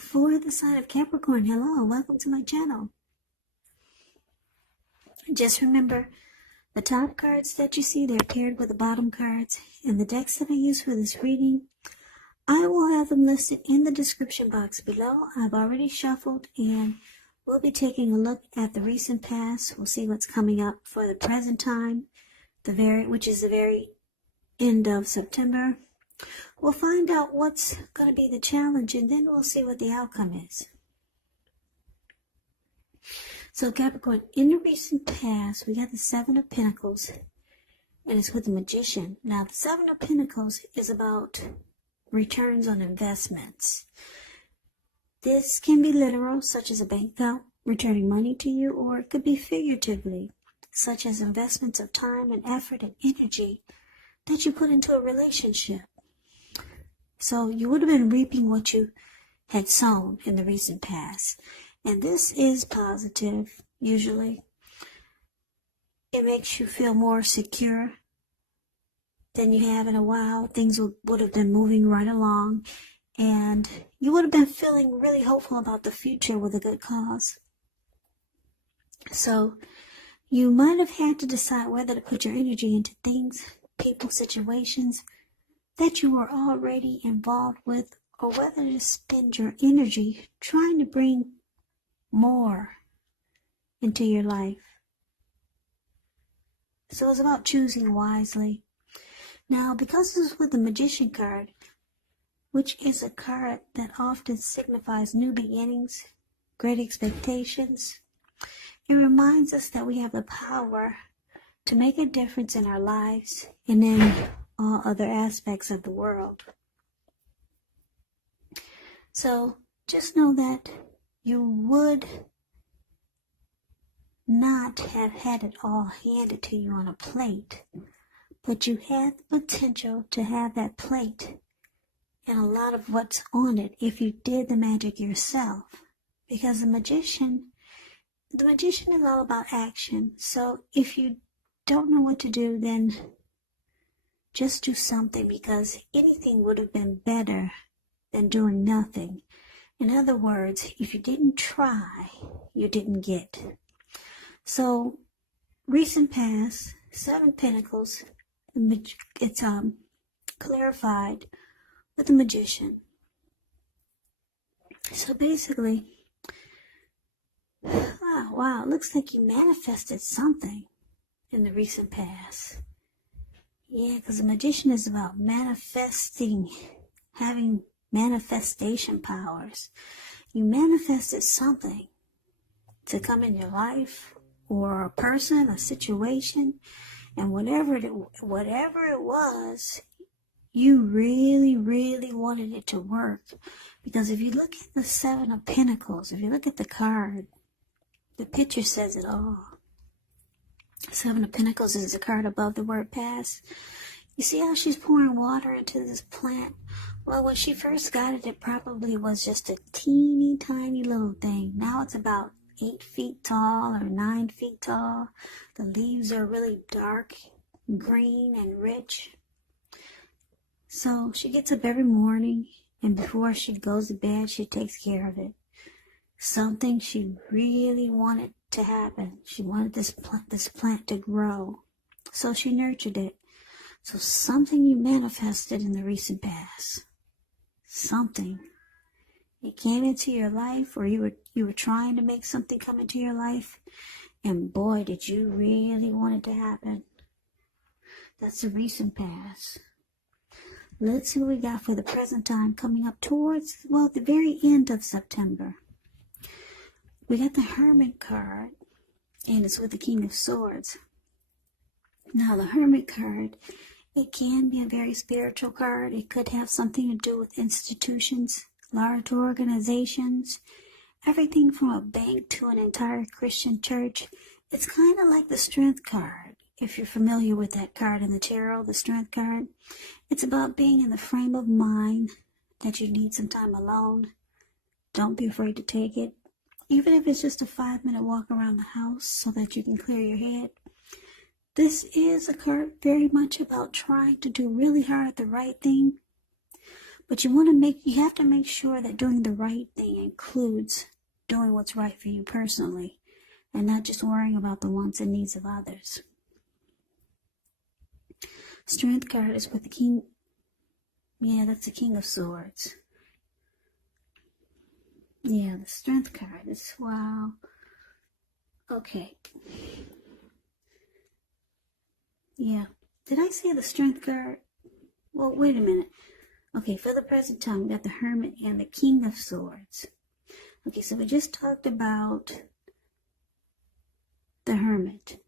For the sign of Capricorn, hello, welcome to my channel. Just remember, the top cards that you see, they're paired with the bottom cards. And the decks that I use for this reading, I will have them listed in the description box below. I've already shuffled and we'll be taking a look at the recent past. We'll see what's coming up for the present time, which is the very end of September. We'll find out what's going to be the challenge, and then we'll see what the outcome is. So Capricorn, in the recent past, we got the Seven of Pentacles, and it's with the Magician. Now, the Seven of Pentacles is about returns on investments. This can be literal, such as a bank account returning money to you, or it could be figuratively, such as investments of time and effort and energy that you put into a relationship. So you would have been reaping what you had sown in the recent past. And this is positive, usually. It makes you feel more secure than you have in a while. Things would have been moving right along. And you would have been feeling really hopeful about the future with a good cause. So you might have had to decide whether to put your energy into things, people, situations that you were already involved with, or whether to spend your energy trying to bring more into your life. So it's about choosing wisely. Now, because this is with the Magician card, which is a card that often signifies new beginnings, great expectations, it reminds us that we have the power to make a difference in our lives and in all other aspects of the world. So just know that you would not have had it all handed to you on a plate, but you had the potential to have that plate and a lot of what's on it if you did the magic yourself. Because the magician is all about action. So if you don't know what to do, then just do something, because anything would have been better than doing nothing. In other words, if you didn't try, you didn't get. So, recent past, Seven Pentacles, it's clarified with the Magician. So basically, wow, it looks like you manifested something in the recent past. Yeah, because the Magician is about manifesting, having manifestation powers. You manifested something to come in your life, or a person, a situation, and whatever it was, you really, really wanted it to work. Because if you look at the Seven of Pentacles, if you look at the card, the picture says it all. Seven of Pentacles is the card above the word past. You see how she's pouring water into this plant? Well, when she first got it, it probably was just a teeny tiny little thing. Now it's about 8 feet tall or 9 feet tall. The leaves are really dark, green, and rich. So she gets up every morning, and before she goes to bed, she takes care of it. Something she really wanted to happen. She wanted this plant to grow. So she nurtured it. So something you manifested in the recent past. Something. It came into your life, or you were trying to make something come into your life, and boy, did you really want it to happen. That's the recent past. Let's see what we got for the present time, coming up towards, well, the very end of September. We got the Hermit card, and it's with the King of Swords. Now, the Hermit card, it can be a very spiritual card. It could have something to do with institutions, large organizations, everything from a bank to an entire Christian church. It's kind of like the Strength card, if you're familiar with that card in the tarot, the Strength card. It's about being in the frame of mind that you need some time alone. Don't be afraid to take it. Even if it's just a 5-minute walk around the house so that you can clear your head. This is a card very much about trying to do really hard the right thing, But you have to make sure that doing the right thing includes doing what's right for you personally, and not just worrying about the wants and needs of others. Strength card is with the King. Yeah, that's the King of Swords. Yeah, the Strength card is, wow. Okay. Yeah. Did I say the Strength card? Well, wait a minute. Okay, for the present time, we got the Hermit and the King of Swords. Okay, so we just talked about the Hermit.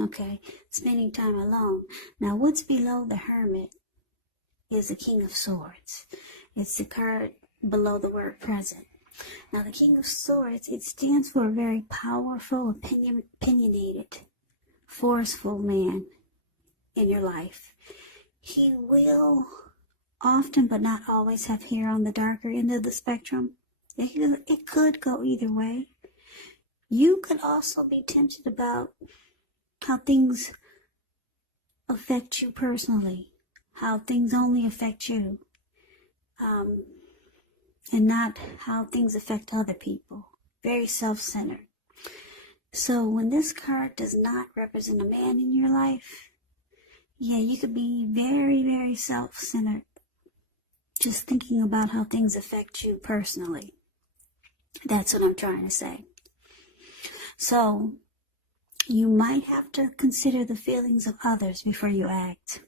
Okay, spending time alone. Now, what's below the Hermit is the King of Swords. It's the card below the word present. Now, the King of Swords, it stands for a very powerful, opinionated, forceful man in your life. He will often, but not always, have hair on the darker end of the spectrum. It could go either way. You could also be tempted about how things affect you personally, how things only affect you, and not how things affect other people. Very self-centered. So when this card does not represent a man in your life, yeah, you could be very, very self-centered, just thinking about how things affect you personally. That's what I'm trying to say. So you might have to consider the feelings of others before you act.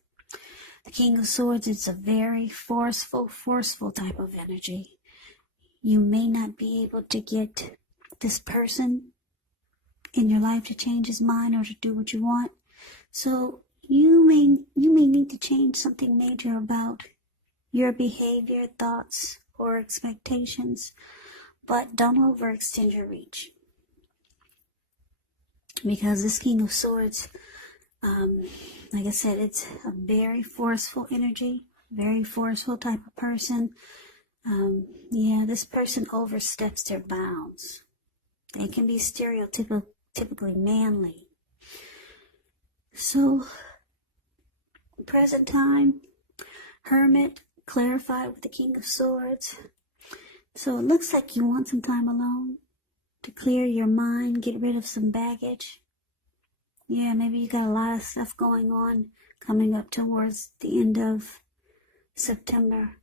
The King of Swords is a very forceful type of energy. You may not be able to get this person in your life to change his mind or to do what you want. So you may need to change something major about your behavior, thoughts, or expectations, but don't overextend your reach. Because this King of Swords, like I said, it's a very forceful energy, very forceful type of person. Yeah, this person oversteps their bounds. They can be stereotypically manly. So, present time, Hermit, clarified with the King of Swords. So it looks like you want some time alone to clear your mind, get rid of some baggage. Yeah, maybe you got a lot of stuff going on coming up towards the end of September.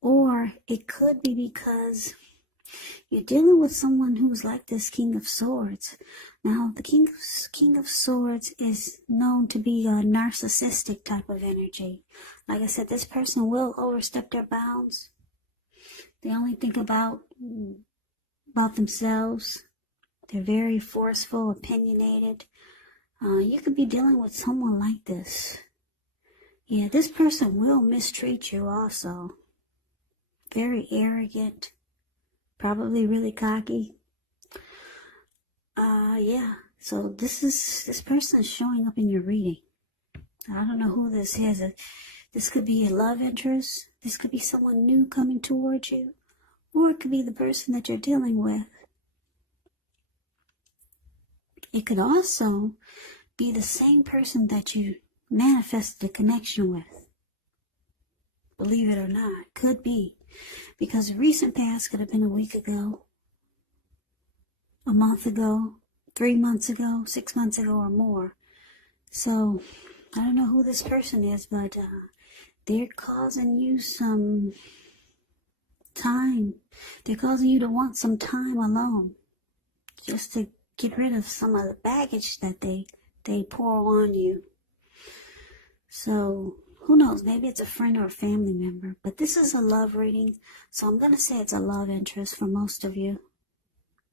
Or it could be because you're dealing with someone who's like this King of Swords. Now, the King of Swords is known to be a narcissistic type of energy. Like I said, this person will overstep their bounds. They only think about themselves. They're very forceful, opinionated. You could be dealing with someone like this. Yeah, this person will mistreat you also. Very arrogant. Probably really cocky. Yeah. So this person is showing up in your reading. I don't know who this is. This could be a love interest. This could be someone new coming towards you. Or it could be the person that you're dealing with. It could also be the same person that you manifested a connection with. Believe it or not, could be. Because the recent past could have been a week ago, a month ago, 3 months ago, 6 months ago, or more. So, I don't know who this person is, but they're causing you some time. They're causing you to want some time alone. Just to get rid of some of the baggage that they pour on you. So, who knows? Maybe it's a friend or a family member. But this is a love reading, so I'm going to say it's a love interest for most of you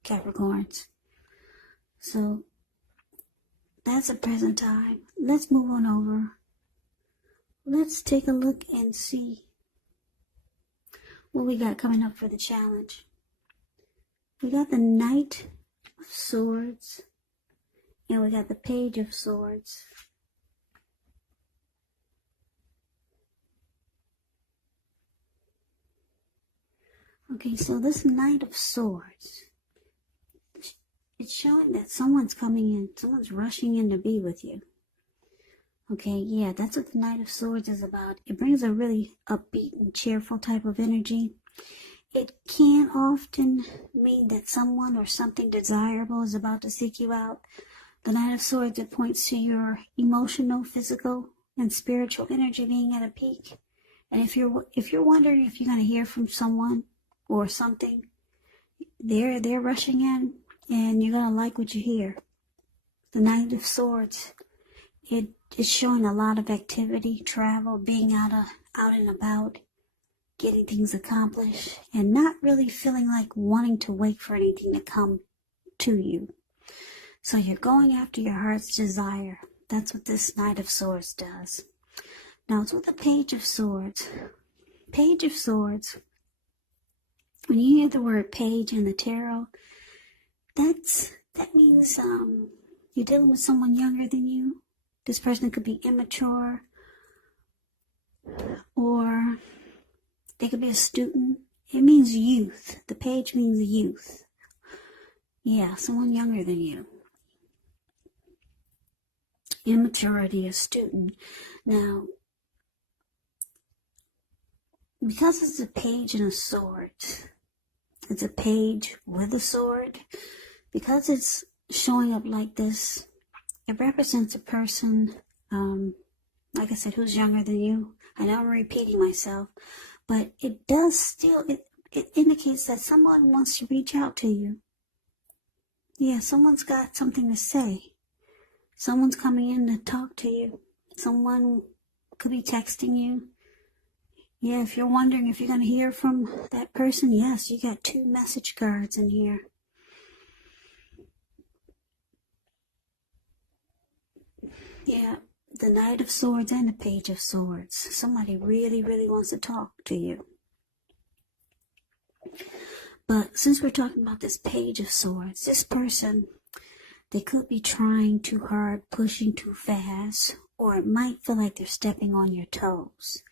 Capricorns. So, that's a present time. Let's move on over. Let's take a look and see what we got coming up for the challenge. We got the Knight of Swords, and we got the Page of Swords. Okay, so this Knight of Swords, it's showing that someone's coming in, someone's rushing in to be with you. Okay, yeah, that's what the Knight of Swords is about. It brings a really upbeat and cheerful type of energy. It can often mean that someone or something desirable is about to seek you out. The Knight of Swords, it points to your emotional, physical, and spiritual energy being at a peak. And if you're wondering if you're going to hear from someone or something, they're rushing in, and you're going to like what you hear. The Knight of Swords, it is showing a lot of activity, travel, being out and about, getting things accomplished, and not really feeling like wanting to wait for anything to come to you. So you're going after your heart's desire. That's what this Knight of Swords does. Now it's with the Page of Swords. Page of Swords, when you hear the word page in the tarot, that means you're dealing with someone younger than you. This person could be immature, or they could be a student. It means youth. The page means youth. Yeah, someone younger than you. Immaturity, a student. Now, because it's a page and a sword, it's a page with a sword. Because it's showing up like this, it represents a person, like I said, who's younger than you. I know I'm repeating myself, but it does still, it indicates that someone wants to reach out to you. Yeah, someone's got something to say. Someone's coming in to talk to you. Someone could be texting you. Yeah, if you're wondering if you're going to hear from that person, yes, you got 2 message cards in here. Yeah, the Knight of Swords and the Page of Swords. Somebody really, really wants to talk to you. But since we're talking about this Page of Swords, this person, they could be trying too hard, pushing too fast, or it might feel like they're stepping on your toes.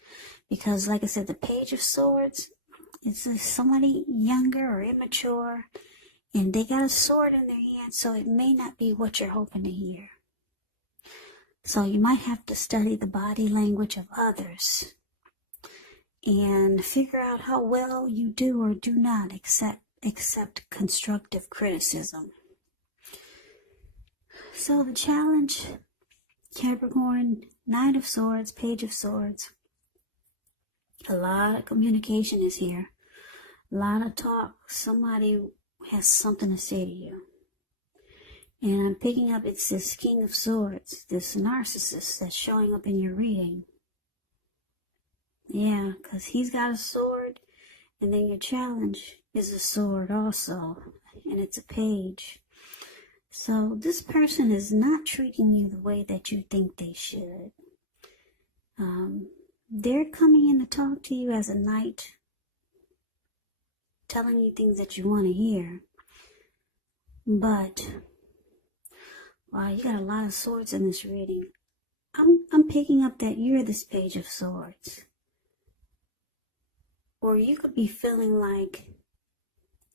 Because, like I said, the Page of Swords, it's somebody younger or immature, and they got a sword in their hand, so it may not be what you're hoping to hear. So you might have to study the body language of others and figure out how well you do or do not accept constructive criticism. So the challenge, Capricorn, Knight of Swords, Page of Swords, a lot of communication is here. A lot of talk. Somebody has something to say to you. And I'm picking up, it's this King of Swords, this Narcissist that's showing up in your reading. Yeah, because he's got a sword, and then your challenge is a sword also, and it's a page. So this person is not treating you the way that you think they should. They're coming in to talk to you as a knight, telling you things that you want to hear. But wow, you got a lot of swords in this reading. I'm picking up that you're this Page of Swords. Or you could be feeling like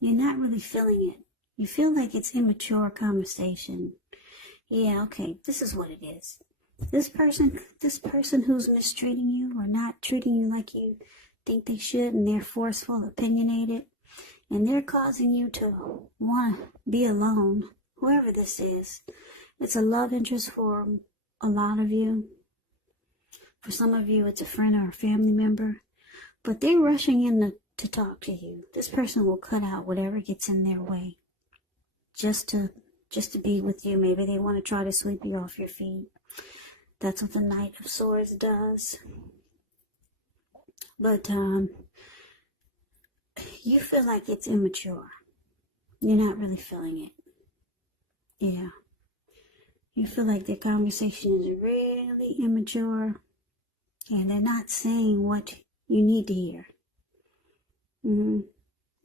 you're not really feeling it. You feel like it's immature conversation. Yeah, okay, this is what it is. This person who's mistreating you or not treating you like you think they should, and they're forceful, opinionated, and they're causing you to want to be alone, whoever this is. It's a love interest for a lot of you. For some of you, it's a friend or a family member. But they're rushing in to talk to you. This person will cut out whatever gets in their way just to be with you. Maybe they want to try to sweep you off your feet. That's what the Knight of Swords does. But you feel like it's immature. You're not really feeling it. Yeah. You feel like their conversation is really immature, and they're not saying what you need to hear. They're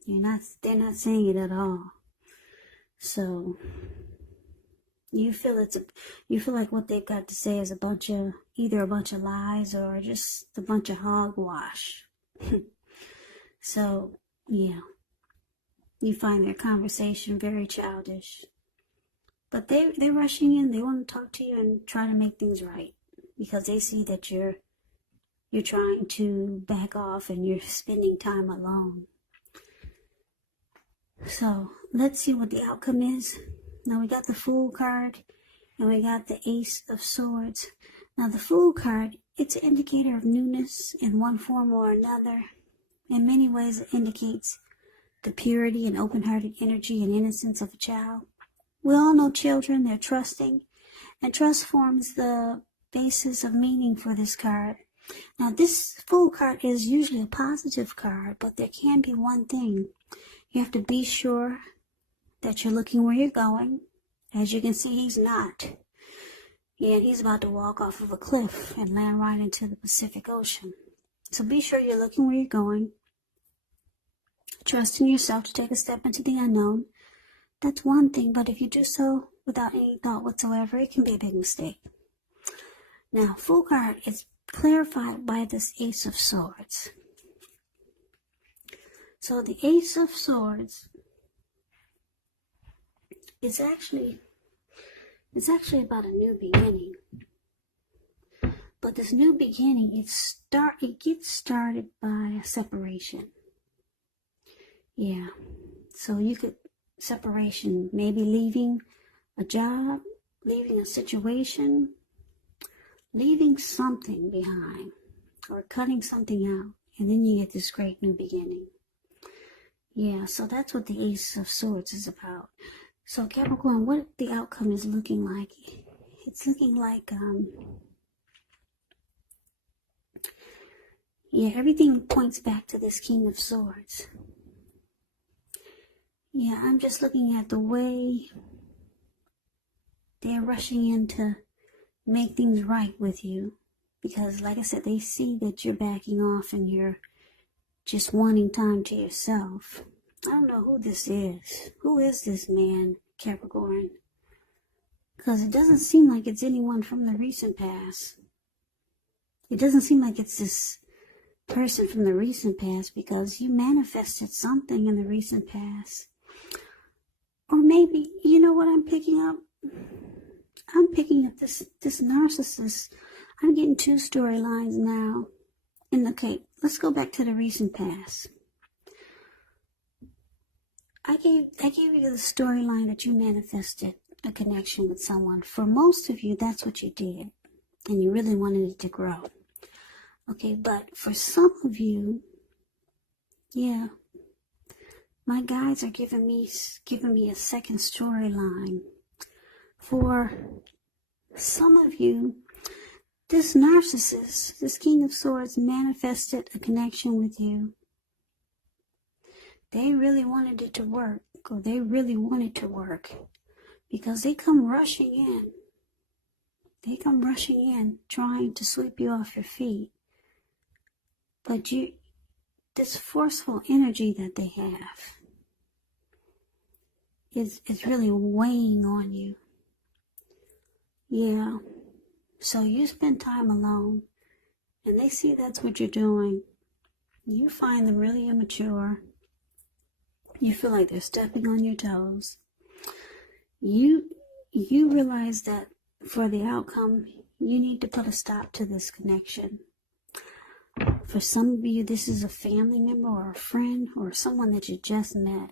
not saying it at all. So you feel like what they've got to say is either a bunch of lies or just a bunch of hogwash. So yeah, you find their conversation very childish. But they're rushing in. They want to talk to you and try to make things right. because they see that you're trying to back off and you're spending time alone. So let's see what the outcome is. Now we got the Fool card and we got the Ace of Swords. Now the Fool card, it's an indicator of newness in one form or another. In many ways it indicates the purity and open-hearted energy and innocence of a child. We all know children, they're trusting, and trust forms the basis of meaning for this card. Now this Fool card is usually a positive card, but there can be one thing. You have to be sure that you're looking where you're going. As you can see, he's not. Yeah, he's about to walk off of a cliff and land right into the Pacific Ocean. So be sure you're looking where you're going. Trust in yourself to take a step into the unknown. That's one thing, but if you do so without any thought whatsoever, it can be a big mistake. Now, Fool card is clarified by this Ace of Swords. So the Ace of Swords is actually about a new beginning. But this new beginning, it gets started by a separation. Yeah. So you could separation, maybe leaving a job, leaving a situation, leaving something behind, or cutting something out, and then you get this great new beginning. Yeah, so that's what the Ace of Swords is about. So Capricorn, what the outcome is looking like? It's looking like, yeah, everything points back to this King of Swords. Yeah, I'm just looking at the way they're rushing in to make things right with you. Because, like I said, they see that you're backing off and you're just wanting time to yourself. I don't know who this is. Who is this man, Capricorn? Because it doesn't seem like it's anyone from the recent past. It doesn't seem like it's this person from the recent past, because you manifested something in the recent past. Or maybe, you know what I'm picking up? I'm picking up this narcissist. I'm getting two storylines now. And okay, let's go back to the recent past. I gave you the storyline that you manifested a connection with someone. For most of you, that's what you did. And you really wanted it to grow. Okay, but for some of you, yeah, my guides are giving me a second storyline. For some of you, this narcissist, this King of Swords, manifested a connection with you. They really wanted it to work, or they really wanted to work, because they come rushing in. They come rushing in, trying to sweep you off your feet. But this forceful energy that they have is really weighing on you. Yeah. So you spend time alone, and they see that's what you're doing. You find them really immature. You feel like they're stepping on your toes. You realize that for the outcome, you need to put a stop to this connection. For some of you, this is a family member or a friend or someone that you just met.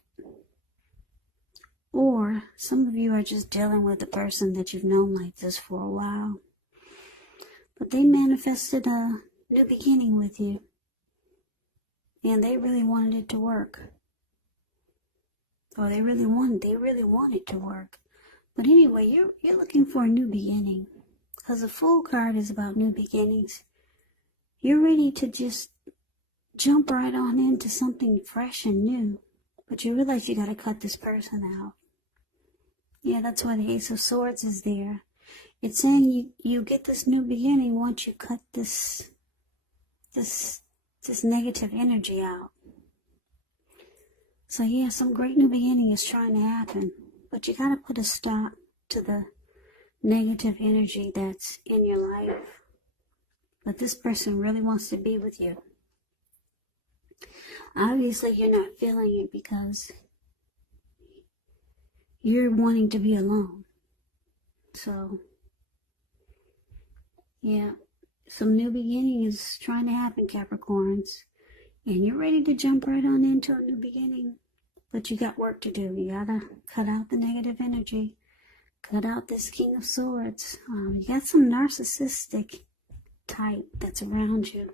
Or some of you are just dealing with a person that you've known like this for a while. But they manifested a new beginning with you. And they really wanted it to work. Or they really want it to work. But anyway, you're looking for a new beginning. Because the Fool card is about new beginnings. You're ready to just jump right on into something fresh and new. But you realize you got to cut this person out. Yeah, that's why the Ace of Swords is there. It's saying you get this new beginning once you cut this negative energy out. So yeah, some great new beginning is trying to happen. But you got to put a stop to the negative energy that's in your life. But this person really wants to be with you. Obviously, you're not feeling it because you're wanting to be alone. So, Yeah, some new beginning is trying to happen, Capricorns. And you're ready to jump right on into a new beginning. But you got work to do. You gotta cut out the negative energy. Cut out this King of Swords. You got some narcissistic type that's around you.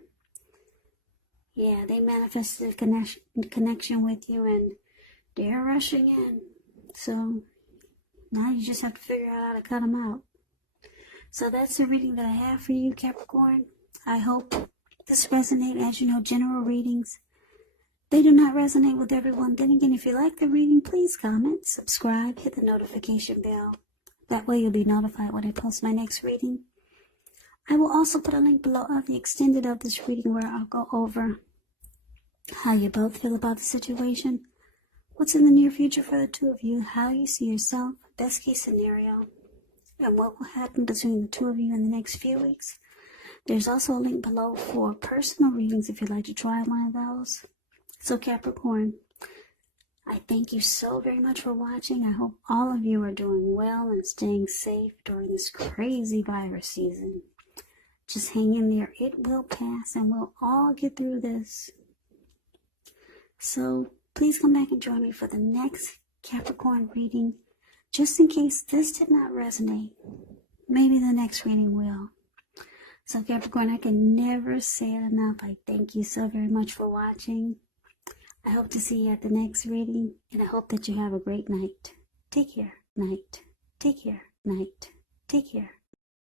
Yeah, they manifested a connection with you and they're rushing in. So now you just have to figure out how to cut them out. So that's the reading that I have for you, Capricorn. I hope this resonates. As you know, general readings, they do not resonate with everyone. Then again, if you like the reading, please comment, subscribe, hit the notification bell. That way you'll be notified when I post my next reading. I will also put a link below of the extended of this reading where I'll go over how you both feel about the situation, what's in the near future for the two of you, how you see yourself, best case scenario, and what will happen between the two of you in the next few weeks. There's also a link below for personal readings if you'd like to try one of those. So Capricorn, I thank you so very much for watching. I hope all of you are doing well and staying safe during this crazy virus season. Just hang in there. It will pass and we'll all get through this. So please come back and join me for the next Capricorn reading. Just in case this did not resonate, maybe the next reading will. So Capricorn, I can never say it enough. I thank you so very much for watching. I hope to see you at the next reading, and I hope that you have a great night. Take care, night. Take care, night. Take care.